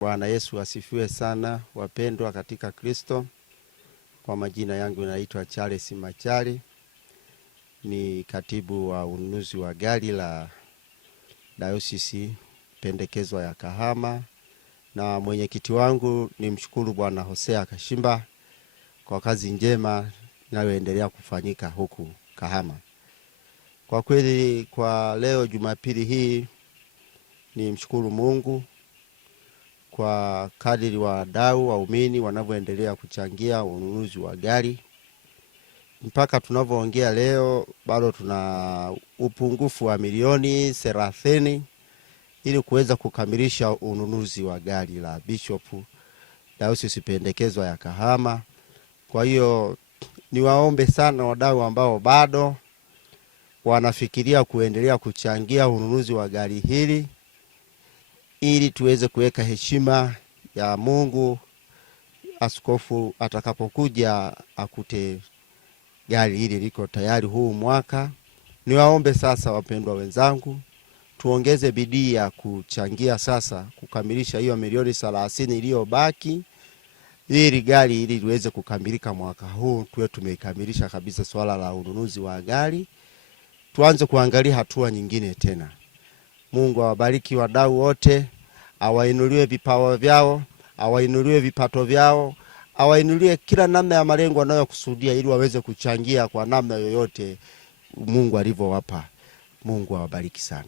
Bwana Yesu asifiwe sana, wapendwa katika Kristo. Kwa majina yangu naitwa Charles Machari, ni katibu wa ununuzi wa gari la Dayosisi Pendekezwa ya Kahama, na mwenyekiti wangu ni mshukuru Bwana Hosea Kashimba kwa kazi njema inayoendelea kufanyika huku Kahama. Kwa kweli kwa leo Jumapili hii ni mshukuru Mungu kwa kadiri wadau waumini wanavyoendelea kuchangia ununuzi wa gari. Mpaka tunavyoongea leo bado tuna upungufu wa milioni 30 ili kuweza kukamilisha ununuzi wa gari la Bishop Dayosisi Pendekezwa ya Kahama. Kwa hiyo niwaombe sana wadau ambao bado wanafikiria kuendelea kuchangia ununuzi wa gari hili, ili tuweze kuweka heshima ya Mungu askofu atakapokuja akute gari hili liko tayari huu mwaka. Niwaombe sasa wapendwa wenzangu, tuongeze bidii ya kuchangia sasa kukamilisha hiyo milioni 30 iliyobaki, ili gari hili liweze kukamilika mwaka huu, tuwe tumeikamilisha kabisa swala la ununuzi wa gari, tuanze kuangalia hatua nyingine tena. Mungu awabariki wadau wote, awainulie vipawa vyao, awainulie vipato vyao, awainulie kila namna ya malengo wanayokusudia, ili waweze kuchangia kwa namna yoyote Mungu alivyowapa. Mungu awabariki sana.